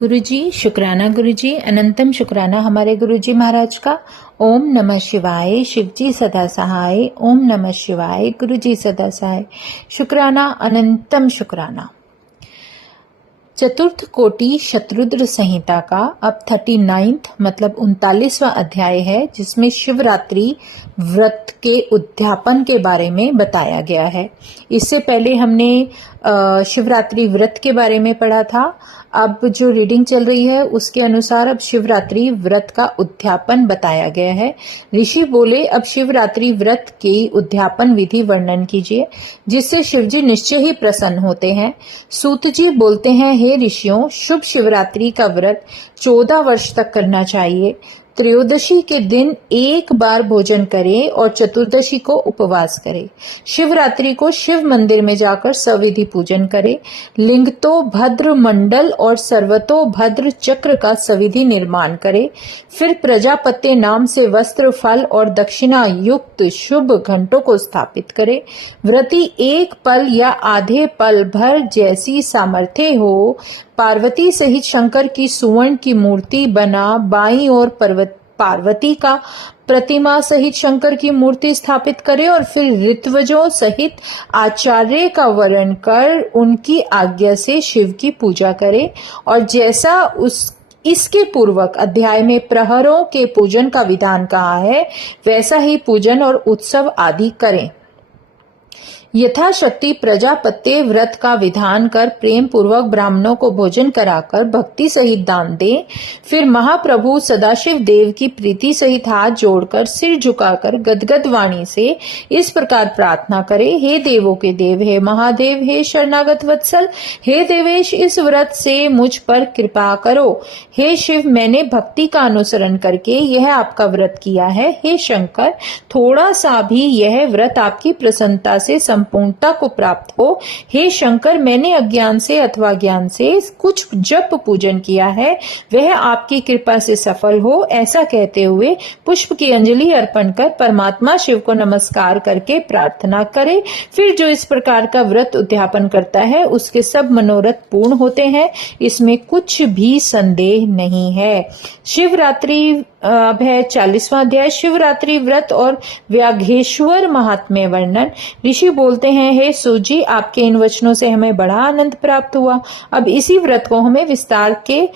गुरुजी शुक्राना। गुरुजी अनंतम शुक्राना हमारे गुरुजी महाराज का। ओम नमः शिवाय। शिवजी सदा सहाय। ओम नमः शिवाय। गुरुजी सदा सहाय। शुक्राना अनंतम शुक्राना। चतुर्थ कोटि शतरुद्र संहिता का अब 39 मतलब 39वां अध्याय है, जिसमें शिवरात्रि व्रत के उद्यापन के बारे में बताया गया है। इससे पहले हमने शिवरात्रि व्रत के बारे में पढ़ा था। अब जो रीडिंग चल रही है उसके अनुसार अब शिवरात्रि व्रत का उद्यापन बताया गया है। ऋषि बोले, अब शिवरात्रि व्रत की उद्यापन विधि वर्णन कीजिए, जिससे शिवजी निश्चय ही प्रसन्न होते हैं। सूत जी बोलते हैं, हे ऋषियों, शुभ शिवरात्रि का व्रत 14 वर्ष तक करना चाहिए। त्रयोदशी के दिन एक बार भोजन करें और चतुर्दशी को उपवास करें। शिवरात्रि को शिव मंदिर में जाकर सविधि पूजन करें। लिंगतो भद्र मंडल और सर्वतो भद्र चक्र का सविधि निर्माण करें। फिर प्रजापत्य नाम से वस्त्र, फल और दक्षिणा युक्त शुभ घंटों को स्थापित करें। व्रती एक पल या आधे पल भर जैसी सामर्थ्य हो, पार्वती सहित शंकर की सुवर्ण की मूर्ति बना बाईं ओर पार्वती का प्रतिमा सहित शंकर की मूर्ति स्थापित करे और फिर ऋत्वजों सहित आचार्य का वर्ण कर उनकी आज्ञा से शिव की पूजा करे। और जैसा इसके पूर्वक अध्याय में प्रहरों के पूजन का विधान कहा है, वैसा ही पूजन और उत्सव आदि करें। यथाशक्ति प्रजापत्य व्रत का विधान कर प्रेम पूर्वक ब्राह्मणों को भोजन कराकर भक्ति सहित दान दें। फिर महाप्रभु सदाशिव देव की प्रीति सहित हाथ जोड़कर सिर झुकाकर गदगद वाणी से इस प्रकार प्रार्थना करें, हे देवों के देव, हे महादेव, हे शरणागत वत्सल, हे देवेश, इस व्रत से मुझ पर कृपा करो। हे शिव, मैंने भक्ति का अनुसरण करके यह आपका व्रत किया है। हे शंकर, थोड़ा सा भी यह व्रत आपकी प्रसन्नता से संपूर्णता को प्राप्त हो। हे शंकर, मैंने अज्ञान से अथवा ज्ञान से कुछ जप पूजन किया है, वह आपकी कृपा से सफल हो। ऐसा कहते हुए पुष्प की अंजलि अर्पण कर परमात्मा शिव को नमस्कार करके प्रार्थना करे। फिर जो इस प्रकार का व्रत उद्यापन करता है उसके सब मनोरथ पूर्ण होते हैं, इसमें कुछ भी संदेह नहीं है। शिवरात्रि अब है 40वां अध्याय, शिवरात्रि व्रत और व्याघ्रेश्वर महात्म्य वर्णन। ऋषि बोलते हैं, हे सूजी, आपके इन वचनों से हमें बड़ा आनंद प्राप्त हुआ। अब इसी व्रत को हमें विस्तार के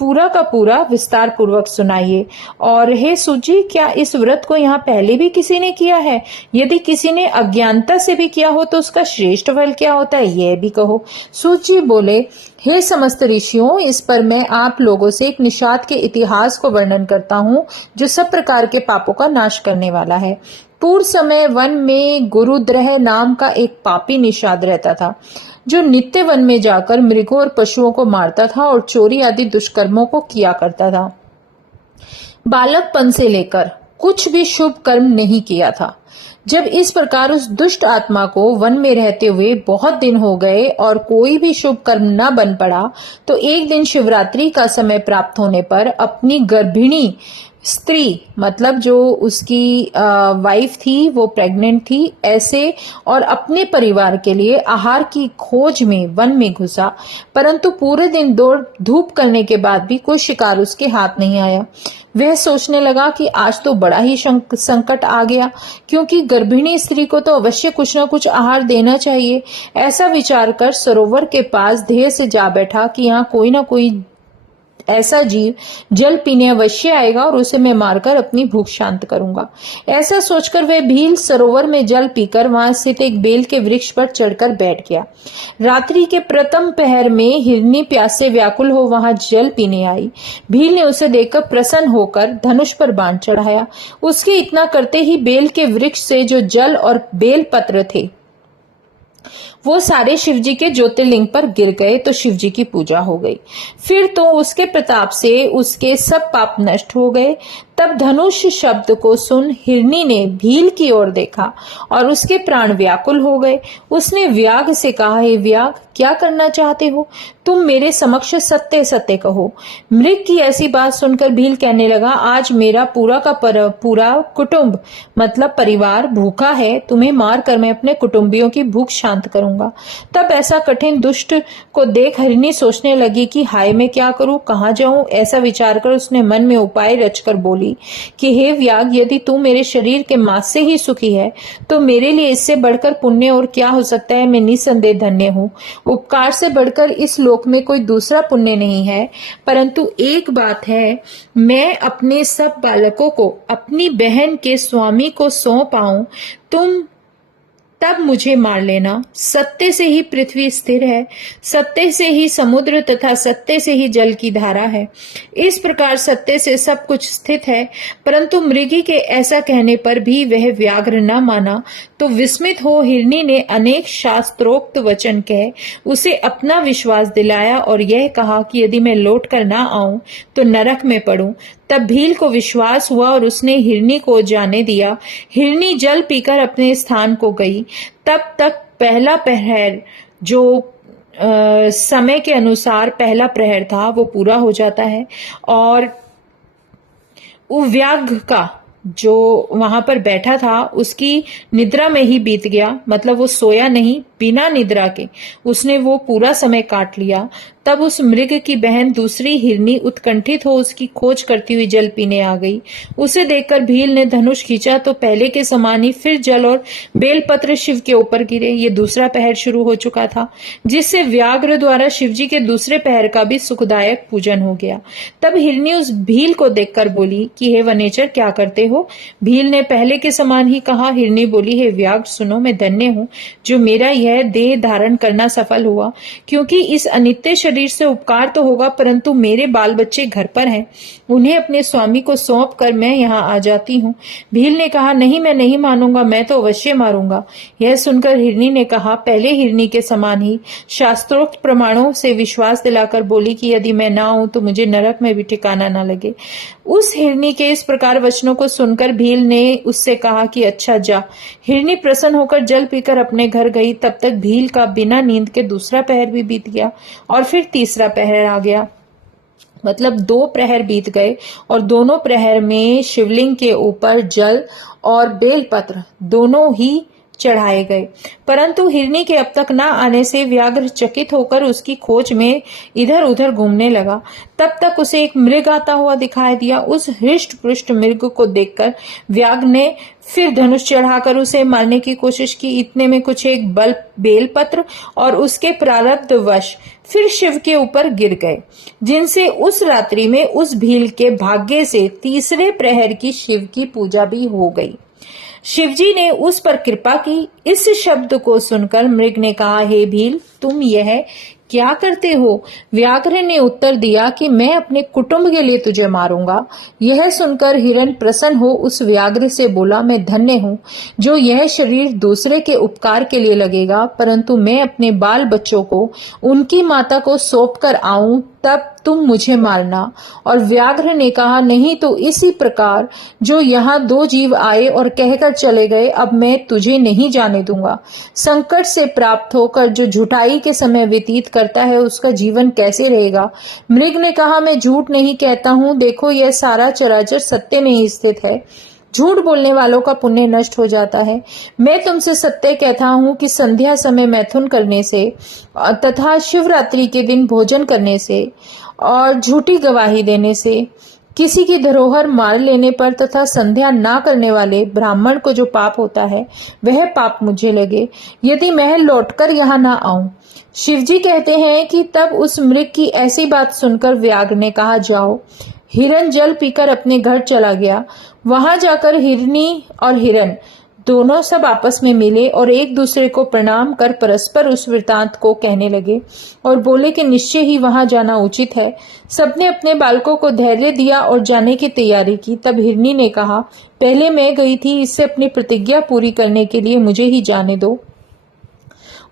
पूरा का पूरा विस्तार पूर्वक सुनाइए। और हे सूजी, क्या इस व्रत को यहाँ पहले भी किसी ने किया है? यदि किसी ने अज्ञानता से भी किया हो तो उसका श्रेष्ठ फल क्या होता है, यह भी कहो। सूजी बोले, हे समस्त ऋषियों, इस पर मैं आप लोगों से एक निषाद के इतिहास को वर्णन करता हूँ, जो सब प्रकार के पापों का नाश करने वाला है। पूर्व समय वन में गुरुद्रह नाम का एक पापी निषाद रहता था, जो नित्य वन में जाकर मृगों और पशुओं को मारता था और चोरी आदि दुष्कर्मों को किया करता था। बालकपन से लेकर कुछ भी शुभ कर्म नहीं किया था। जब इस प्रकार उस दुष्ट आत्मा को वन में रहते हुए बहुत दिन हो गए और कोई भी शुभ कर्म न बन पड़ा, तो एक दिन शिवरात्रि का समय प्राप्त होने पर अपनी गर्भिणी स्त्री, मतलब जो उसकी वाइफ थी, वो प्रेग्नेंट थी, ऐसे और अपने परिवार के लिए आहार की खोज में वन में घुसा, परंतु पूरे दिन दौड़ धूप करने के बाद भी कोई शिकार उसके हाथ नहीं आया। वह सोचने लगा कि आज तो बड़ा ही संकट आ गया, क्योंकि गर्भिणी स्त्री को तो अवश्य कुछ न कुछ आहार देना चाहिए। ऐसा विचार कर सरोवर के पास धैर्य से जा बैठा कि यहाँ कोई न कोई ऐसा जीव जल पीने अवश्य आएगा और उसे मैं मारकर अपनी भूख शांत करूंगा। ऐसा सोचकर वह भील सरोवर में जल पीकर वहां स्थित एक बेल के वृक्ष पर चढ़कर बैठ गया। रात्रि के प्रथम पहर में हिरनी प्यास से व्याकुल हो वहां जल पीने आई। भील ने उसे देखकर प्रसन्न होकर धनुष पर बाण चढ़ाया। उसके इतना करते ही बेल के वृक्ष से जो जल और बेल पत्र थे वो सारे शिवजी के ज्योतिर्लिंग पर गिर गए, तो शिवजी की पूजा हो गई। फिर तो उसके प्रताप से उसके सब पाप नष्ट हो गए। तब धनुष शब्द को सुन हिरनी ने भील की ओर देखा और उसके प्राण व्याकुल हो गए। उसने व्याघ्र से कहा, हे व्याघ्र, क्या करना चाहते हो? तुम मेरे समक्ष सत्य सत्य कहो। मृग की ऐसी बात सुनकर भील कहने लगा, आज मेरा पूरा का पूरा कुटुंब मतलब परिवार भूखा है। तुम्हें मारकर मैं अपने कुटुंबियों की भूख शांत करूंगा। तब ऐसा कठिन दुष्ट को देख हिरनी सोचने लगी कि हाय, मैं क्या करूं, कहां जाऊं। ऐसा विचार कर उसने मन में उपाय रचकर बोली कि हे व्याघ्र, यदि तू मेरे शरीर के मांस से ही सुखी है तो मेरे लिए इससे बढ़कर पुण्य और क्या हो सकता है। मैं निसंदेह धन्य हूं। उपकार से बढ़कर इस लोक में कोई दूसरा पुण्य नहीं है। परंतु एक बात है, मैं अपने सब बालकों को अपनी बहन के स्वामी को सौंप आऊं, तुम तब मुझे मार लेना। सत्य से ही पृथ्वी स्थिर है, सत्य से ही समुद्र तथा सत्य से ही जल की धारा है। इस प्रकार सत्य से सब कुछ स्थित है। परंतु मृगी के ऐसा कहने पर भी वह व्याघ्र न माना, तो विस्मित हो हिरनी ने अनेक शास्त्रोक्त वचन कह उसे अपना विश्वास दिलाया और यह कहा कि यदि मैं लौट कर ना आऊं तो नरक में पड़ूं। तब भील को विश्वास हुआ और उसने हिरनी को जाने दिया। हिरनी जल पीकर अपने स्थान को गई। तब तक पहला प्रहर, जो समय के अनुसार पहला प्रहर था, वो पूरा हो जाता है और व्याघ्र का जो वहां पर बैठा था उसकी निद्रा में ही बीत गया। मतलब वो सोया नहीं, बिना निद्रा के उसने वो पूरा समय काट लिया। तब उस मृग की बहन दूसरी हिरनी उत्कंठित हो उसकी खोज करती हुई जल पीने आ गई। उसे देखकर भील ने धनुष खींचा तो पहले के समान ही फिर जल और बेलपत्र शिव के ऊपर गिरे। ये दूसरा पहर शुरू हो चुका था, जिससे व्याघ्र द्वारा शिवजी के दूसरे पहर का भी सुखदायक पूजन हो गया। तब हिरनी उस भील को देखकर बोली कि हे वनेचर, क्या करते हो? भील ने पहले के समान ही कहा। हिरनी बोली, हे व्याघ्र, सुनो, मैं धन्य हूं जो मेरा यह देह धारण करना सफल हुआ, क्योंकि इस अनित्य शरीर से उपकार तो होगा परंतु मेरे बाल बच्चे घर पर हैं, उन्हें अपने स्वामी को सौंप कर मैं यहाँ आ जाती हूँ। भील ने कहा, नहीं, मैं नहीं मानूंगा, मैं तो अवश्य मारूंगा। यह सुनकर हिरनी ने कहा, पहले हिरनी के समान ही शास्त्रोक्त प्रमाणों से विश्वास दिलाकर बोली कि यदि मैं ना आऊं तो मुझे नरक में भी ठिकाना न लगे। उस हिरनी के इस प्रकार वचनों को सुनकर भील ने उससे कहा कि अच्छा जा। हिरनी प्रसन्न होकर जल पीकर अपने घर गई। तब तक भील का बिना नींद के दूसरा पहर भी बीत गया और फिर तीसरा पहर आ गया। मतलब 2 प्रहर बीत गए और दोनों प्रहर में शिवलिंग के ऊपर जल और बेलपत्र दोनों ही चढ़ाए गए। परंतु हिरनी के अब तक न आने से व्याघ्र चकित होकर उसकी खोज में इधर उधर घूमने लगा। तब तक उसे एक मृग आता हुआ दिखाई दिया। उस हृष्ट पुष्ट मृग को देखकर व्याघ्र ने फिर धनुष चढ़ाकर उसे मारने की कोशिश की। इतने में कुछ एक बेलपत्र और उसके प्रारब्ध वश फिर शिव के ऊपर गिर गए, जिनसे उस रात्रि में उस भील के भाग्य से तीसरे प्रहर की शिव की पूजा भी हो गई। शिवजी ने उस पर कृपा की। इस शब्द को सुनकर मृग ने कहा, हे भील, तुम यह क्या करते हो? व्याघ्र ने उत्तर दिया कि मैं अपने कुटुंब के लिए तुझे मारूंगा। यह सुनकर हिरण प्रसन्न हो उस व्याघ्र से बोला, मैं धन्य हूँ जो यह शरीर दूसरे के उपकार के लिए लगेगा, परंतु मैं अपने बाल बच्चों को उनकी माता को सौंप कर आऊं तब तुम मुझे मारना। और व्याघ्र ने कहा, नहीं तो इसी प्रकार जो यहाँ 2 जीव आए और कहकर चले गए, अब मैं तुझे नहीं जाने दूंगा। संकट से प्राप्त होकर जो झूठाई के समय व्यतीत करता है उसका जीवन कैसे रहेगा? मृग ने कहा, मैं झूठ नहीं कहता हूँ। देखो, यह सारा चराचर सत्य में ही स्थित है। झूठ बोलने वालों का पुण्य नष्ट हो जाता है। मैं तुमसे सत्य कहता हूँ कि संध्या समय मैथुन करने से तथा शिवरात्रि के दिन भोजन करने से और झूठी गवाही देने से, किसी की धरोहर मार लेने पर तथा संध्या ना करने वाले ब्राह्मण को जो पाप होता है वह पाप मुझे लगे, यदि मैं लौटकर यहाँ ना आऊं। शिवजी कहते हैं कि तब उस मृग की ऐसी बात सुनकर व्याघ्र ने कहा, जाओ। हिरण जल पीकर अपने घर चला गया। वहां जाकर हिरनी और हिरण दोनों सब आपस में मिले और एक दूसरे को प्रणाम कर परस्पर उस वृतांत को कहने लगे और बोले कि निश्चय ही वहां जाना उचित है। सबने अपने बालकों को धैर्य दिया और जाने की तैयारी की। तब हिरनी ने कहा, पहले मैं गई थी, इससे अपनी प्रतिज्ञा पूरी करने के लिए मुझे ही जाने दो।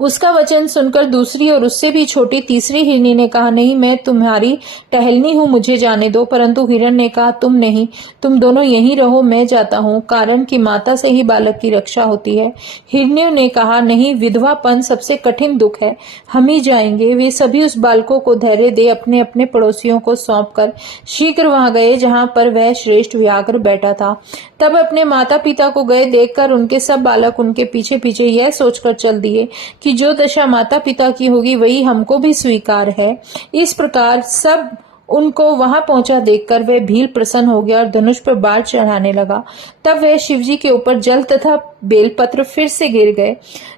उसका वचन सुनकर दूसरी और उससे भी छोटी तीसरी हिरनी ने कहा, नहीं, मैं तुम्हारी टहलनी हूँ, मुझे जाने दो। परंतु हिरण ने कहा, तुम नहीं, तुम दोनों यहीं रहो, मैं जाता हूँ, कारण कि माता से ही बालक की रक्षा होती है। हिरनियों ने कहा, नहीं, विधवापन सबसे कठिन दुख है, हम ही जाएंगे। वे सभी उस बालकों को धैर्य दे अपने अपने पड़ोसियों को सौंपकर शीघ्र वहां गए जहां पर वह श्रेष्ठ व्याघ्र बैठा था। तब अपने माता पिता को गए देखकर उनके सब बालक उनके पीछे पीछे यह सोचकर चल दिए कि जो दशा माता पिता की होगी वही हमको भी स्वीकार है। इस प्रकार सब उनको वहां पहुंचा देखकर वह भील प्रसन्न हो गया और धनुष पर बाण चढ़ाने लगा। तब वह शिवजी के ऊपर जल तथा बेलपत्र फिर से गिर गए,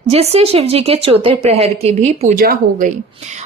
जिससे शिवजी के चौथे प्रहर की भी पूजा हो गई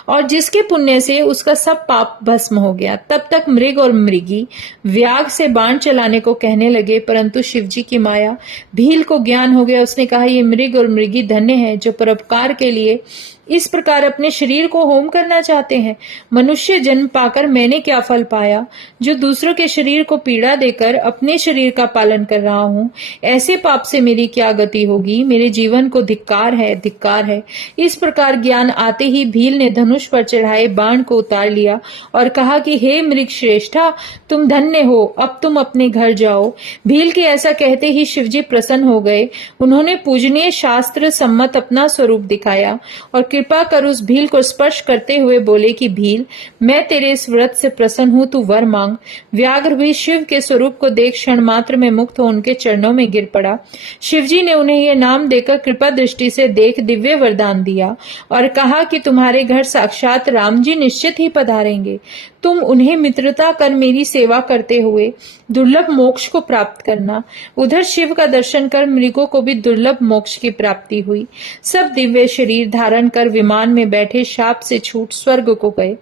और जिसके पुण्य से उसका सब पाप भस्म हो गया। तब तक मृग और मृगी व्याघ्र से बाण चलाने को कहने लगे, परंतु शिवजी की माया भील को ज्ञान हो गया। उसने कहा, ये मृग और मृगी धन्य है जो परोपकार के लिए इस प्रकार अपने शरीर को होम करना चाहते हैं। मनुष्य जन्म पाकर मैंने क्या फल पाया, जो दूसरों के शरीर को पीड़ा देकर अपने शरीर का पालन कर रहा हूँ। ऐसे पाप से मेरी क्या गति होगी, मेरे जीवन को धिक्कार है, धिक्कार है। इस प्रकार ज्ञान आते ही भील ने धनुष पर चढ़ाए बाण को उतार लिया और कहा कि हे मृग श्रेष्ठा, तुम धन्य हो, अब तुम अपने घर जाओ। भील के ऐसा कहते ही शिवजी प्रसन्न हो गए। उन्होंने पूजनीय शास्त्र सम्मत अपना स्वरूप दिखाया और कृपा कर उस भील को स्पर्श करते हुए बोले कि भील, मैं तेरे इस व्रत से प्रसन्न हूँ, तू वर मांग। व्याघ्र भी शिव के स्वरूप को देख क्षण मात्र में मुक्त हो उनके चरणों में गिर पड़ा। शिवजी ने उन्हें यह नाम देकर कृपा दृष्टि से देख दिव्य वरदान दिया और कहा कि तुम्हारे घर साक्षात राम जी निश्चित ही पधारेंगे। तुम उन्हें मित्रता कर मेरी सेवा करते हुए दुर्लभ मोक्ष को प्राप्त करना। उधर शिव का दर्शन कर मृगों को भी दुर्लभ मोक्ष की प्राप्ति हुई। सब दिव्य शरीर धारण कर विमान में बैठे शाप से छूट स्वर्ग को गए।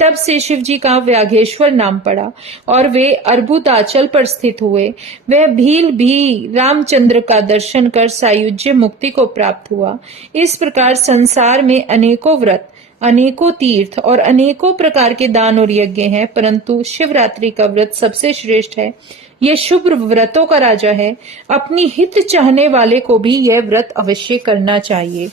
तब से शिव जी का व्याघेश्वर नाम पड़ा और वे अर्बुदाचल पर स्थित हुए। वह भील भी रामचंद्र का दर्शन कर सायुज्य मुक्ति को प्राप्त हुआ। इस प्रकार संसार में अनेकों व्रत, अनेकों तीर्थ और अनेकों प्रकार के दान और यज्ञ हैं, परंतु शिवरात्रि का व्रत सबसे श्रेष्ठ है। यह शुभ व्रतों का राजा है। अपनी हित चाहने वाले को भी यह व्रत अवश्य करना चाहिए।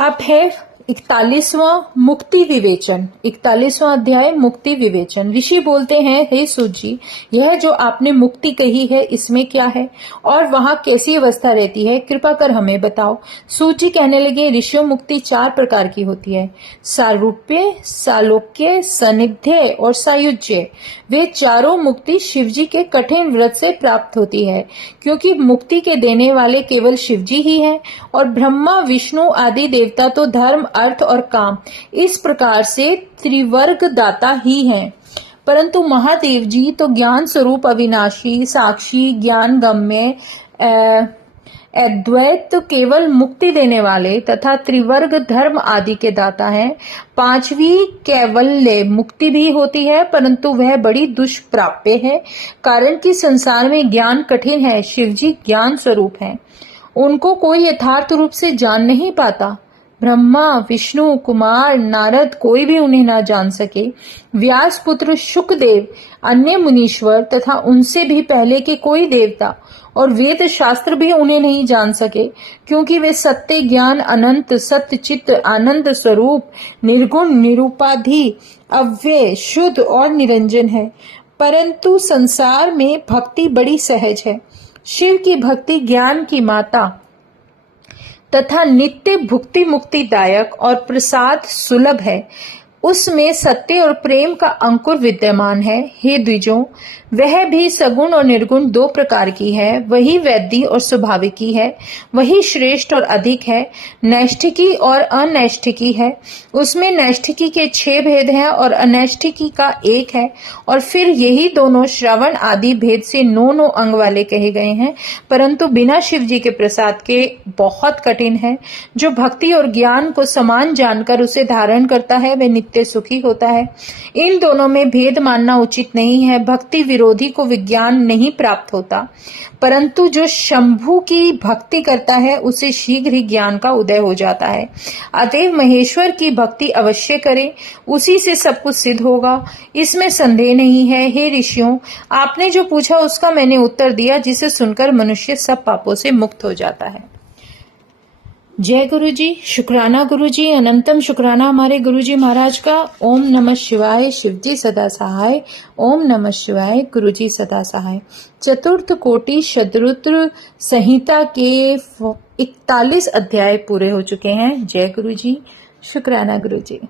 अब है 41वां मुक्ति विवेचन। 41वां अध्याय मुक्ति विवेचन। ऋषि बोलते हैं, हे सूत जी, यह जो आपने मुक्ति कही है इसमें क्या है और वहां कैसी अवस्था रहती है, कृपा कर हमें बताओ। सूत जी कहने लगे, ऋषियों, मुक्ति 4 प्रकार की होती है, सारूप्य, सालोक्य, सानिध्य और सायुज्य। वे चारों मुक्ति शिवजी के कठिन व्रत से प्राप्त होती है, क्योंकि मुक्ति के देने वाले केवल शिवजी ही हैं और ब्रह्मा, विष्णु आदि देवता तो धर्म, अर्थ और काम इस प्रकार से त्रिवर्ग दाता ही हैं। परंतु महादेव जी तो ज्ञान स्वरूप, अविनाशी, साक्षी, ज्ञान गम्य, अद्वैत, तो केवल मुक्ति देने वाले तथा त्रिवर्ग धर्म आदि के दाता हैं। 5वीं कैवल्य मुक्ति भी होती है, परंतु वह बड़ी दुष्प्राप्य है, कारण कि संसार में ज्ञान कठिन है। शिवजी ज्ञान स्वरूप हैं, उनको कोई यथार्थ रूप से जान नहीं पाता। ब्रह्मा, विष्णु, कुमार, नारद कोई भी उन्हें ना जान सके। व्यास पुत्र शुकदेव, अन्य मुनीश्वर तथा उनसे भी पहले के कोई देवता और वेद शास्त्र भी उन्हें नहीं जान सके, क्योंकि वे सत्य, ज्ञान, अनंत, सत्य, चित्त, आनंद स्वरूप, निर्गुण, निरूपाधि, अव्यय, शुद्ध और निरंजन है। परंतु संसार में भक्ति बड़ी सहज है। शिव की भक्ति ज्ञान की माता तथा नित्य भुक्ति मुक्तिदायक और प्रसाद सुलभ है। उसमें सत्य और प्रेम का अंकुर विद्यमान है। हे द्विजों, वह भी सगुण और निर्गुण 2 प्रकार की है। वही वैद्य और स्वाभाविकी है, वही श्रेष्ठ और अधिक है। नैष्ठिकी और अनैष्ठिकी है। उसमें नैष्ठिकी के 6 भेद हैं और अनैष्ठिकी का 1 है। और फिर यही दोनों श्रवण आदि भेद से 9 अंग वाले कहे गए हैं, परंतु बिना शिव जी के प्रसाद के बहुत कठिन है। जो भक्ति और ज्ञान को समान जानकर उसे धारण करता है वह नित्य सुखी होता है। इन दोनों में भेद मानना उचित नहीं है। भक्ति विरोधी को विज्ञान नहीं प्राप्त होता, परंतु जो शंभु की भक्ति करता है उसे शीघ्र ही ज्ञान का उदय हो जाता है। अतएव महेश्वर की भक्ति अवश्य करें, उसी से सब कुछ सिद्ध होगा, इसमें संदेह नहीं है। हे ऋषियों, आपने जो पूछा उसका मैंने उत्तर दिया, जिसे सुनकर मनुष्य सब पापों से मुक्त हो जाता है। जय गुरु जी, शुक्राना गुरु जी, अनंतम शुक्राना हमारे गुरु जी महाराज का। ओम नमः शिवाय, शिव जी सदा सहाय। ओम नमः शिवाय, गुरु जी सदा सहाय। चतुर्थ कोटि शतरुद्र संहिता के 41 अध्याय पूरे हो चुके हैं। जय गुरु जी, शुक्राना गुरु जी।